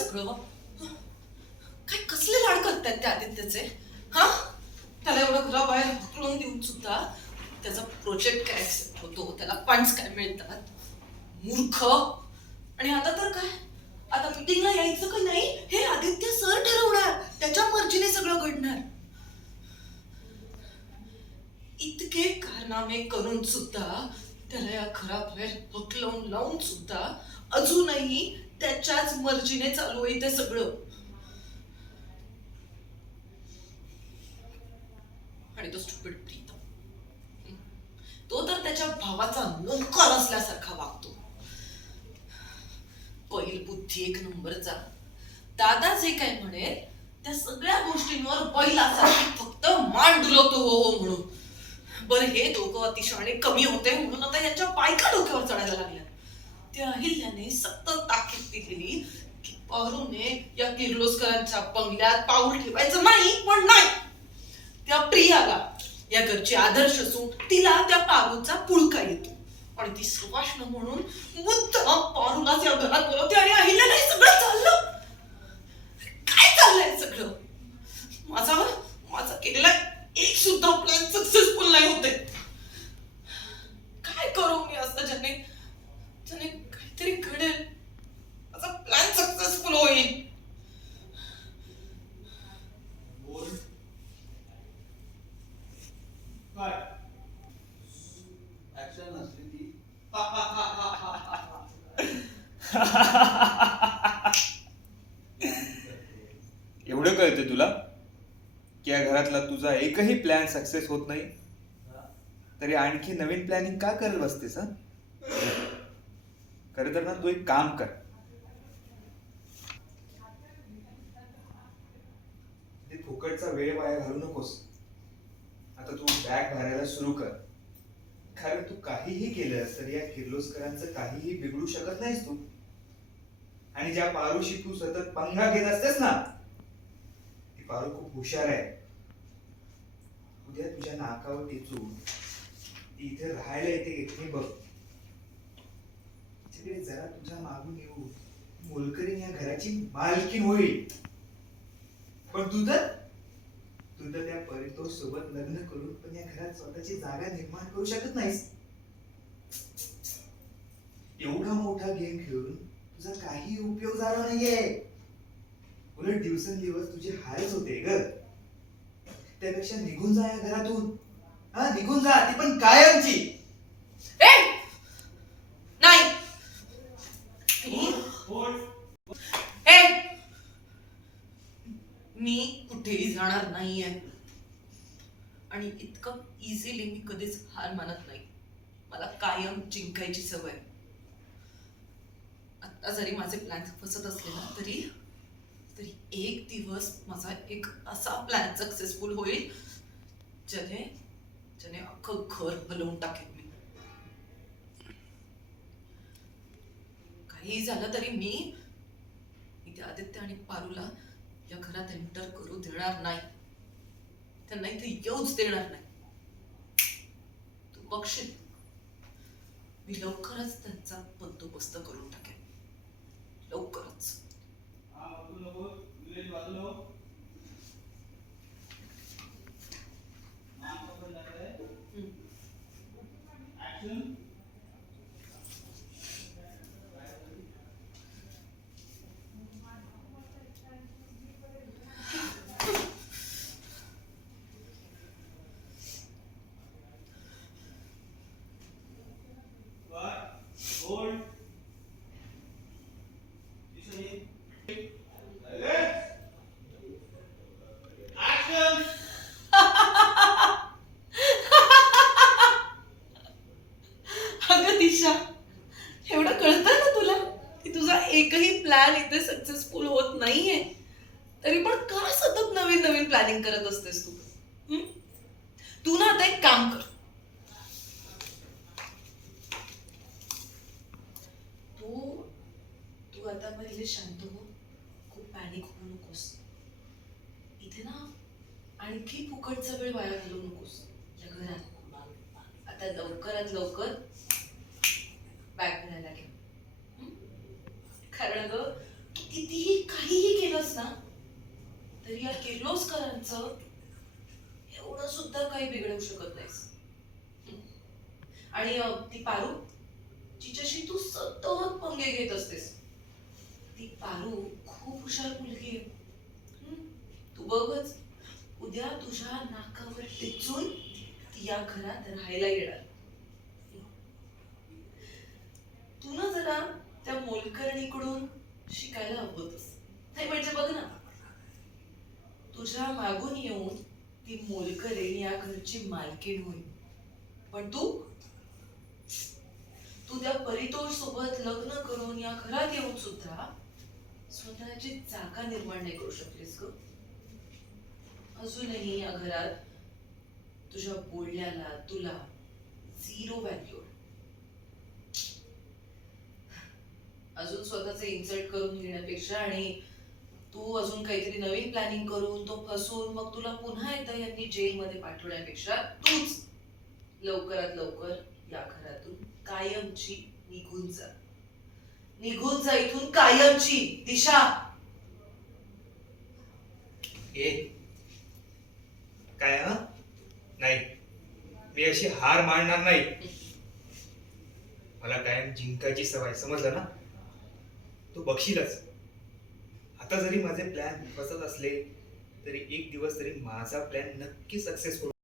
सगळं? काय कसले लाड करतायत त्या आदित्यचे? हा, त्याला एवढं घराबाहेर हकलून देऊन सुद्धा त्याचा प्रोजेक्ट काय accept होतो, त्याला फंड्स काय मिळतात? मूर्ख. आणि आता तर काय, आता मीटिंगला यायचं का नाही हे आदित्य सर ठरवणार, त्याच्या मर्जीने सगळं घडणार. इतके कारनामे करून सुद्धा त्याला या घराबाहेर हकलून लावून सुद्धा अजूनही त्याच्याच मर्जीने चालू आहे ते सगळं. आणि तो स्टुपिड प्रीतम, तो तर त्याच्या भावाचा नोकर असल्यासारखा वागतो. बैल बुद्धी एक नंबरचा. दादा जे काय म्हणे त्या सगळ्या गोष्टींवर बैलासारखी फक्त मान डुलवतो हो हो म्हणून. बरं, हे दोघं अतिशहाणे कमी होते म्हणून आता यांच्या बायका डोक्यावर चढायला लागल्या. त्या अहिल्याने सतत ताकीद दिलेली की पारूने या किर्लोस्करांच्या बंगल्यात पाऊल ठेवायचं नाही, पण नाही. त्या प्रियाला या घरची आदर्श असून तिला त्या पारूचा पुळका येतो आणि ती सुवाष्ण म्हणून मुद्दाम पारूलाच या घरात बोलवते आणि अहिल्याला हे सगळं चाललं. काय चाललंय सगळं? माझा केलेला एक सुद्धा प्लॅन सक्सेसफुल नाही होते. काय करू मी असं ज्याने काहीतरी घडेल, माझा प्लॅन सक्सेसफुल होईल. एवढं कळतं तुला की या घरातला तुझा एकही प्लॅन सक्सेस होत नाही, तरी आणखी नवीन प्लॅनिंग का करत बसतेस? खरं तर ना, तू एक काम कर, ते फुकटचा वेळ वाया घालू नकोस. आता तू बॅग भरायला सुरू कर, कारण तू काहीही केलंस तर या किर्लोस्करांचं काहीही बिघडू शकत नाहीस तू. आणि ज्या पारूशी तू सतत पंगा घेत असतेस ना, ती पारू खूप हुशार आहे. उद्या तुझ्या नाकावर टेचून ती इथे राहायला येते की बघ. तिकडे जरा तुझ्या मागून येऊ मोलकरीण या घराची मालकीण होईल. पण तू तर त्या परितोष सोबत लग्न करून पण या घरात स्वतःची जागा निर्माण करू शकत नाहीस. एवढा मोठा गेम खेळून तुझा काही उपयोग झाला नाहीये. उलट दिवसेंदिवस तुझे हालच होते ग. त्यापेक्षा निघून जा या घरातून. हा, निघून जा, ती पण कायमची. नाही, मी कुठेही जाणार नाहीये आणि इतकं इझिली मी कधीच हार मानत नाही. मला कायम जिंकायची सवय. आता जरी माझे प्लॅन फसत असले ना, तरी एक दिवस माझा एक असा प्लॅन सक्सेसफुल होईल ज्याने अख्खं घर हलवून टाकेल मी. काही झालं तरी मी त्या आदित्य आणि पारूला या घरात एंटर करू देणार नाही. त्यांना इथे येऊच देणार नाही. तू बघशील, मी लवकरच त्यांचा बंदोबस्त करून टाकेन. लवकरच. एवढं कळतंय ना तुला की तुझा एकही प्लॅन इथे सक्सेसफुल होत नाहीये, तरी पण का सतत नवीन नवीन प्लॅनिंग करत असतेस तू? तू ना आता एक काम कर. तू आता पहिले शांत हो. खूप पॅनिक होऊ नकोस. इथे ना आणखी फुकटचा वेळ वाया घालवू नकोस या घरात. आता लवकरात लवकर बॅग भरायला घे. कारण कितीही किर्लोस्करांचं एवढं सुद्धा काही बिघडवू शकत नाहीस. आणि ती पारू जिच्याशी तू सतत पंगे घेत असतेस, ती पारू खूप हुशार मुलगी आहे. तू बघच, उद्या तुझ्या नाकावर टिचून ती या घरात राहायला येणार. तू ना जरा त्या मोलकरणीकडून शिकायला हवंच. नाही म्हणजे बघ ना, तुझ्या मागून येऊन ती मोलकरीण या घरची मालकीण होईल, पण तू त्या परितोष सोबत लग्न करून या घरात येऊन सुद्धा स्वतःची जागा निर्माण नाही करू शकलीस ग. अजूनही या घरात तुझ्या बोलण्याला तुला झिरो व्हॅल्यू. अजून स्वतःचे इन्सल्ट करून घेण्यापेक्षा आणि तू अजून काहीतरी नवीन प्लॅनिंग करून तो फसून मग तुला पुन्हा एकदा यांनी जेलमध्ये पाठवण्यापेक्षा तूच लवकरात लवकर या घरातून कायमची निघून जा. निघून जा इथून कायमची. दिशा, ए काय हा? नाही, मी अशी हार मानणार नाही. मला कायम जिंकायची सवय, समजलं ना? तू बघशीलच. आता जरी माझे प्लॅन फसत असले तरी एक दिवस तरी माझा प्लॅन नक्की सक्सेसफुल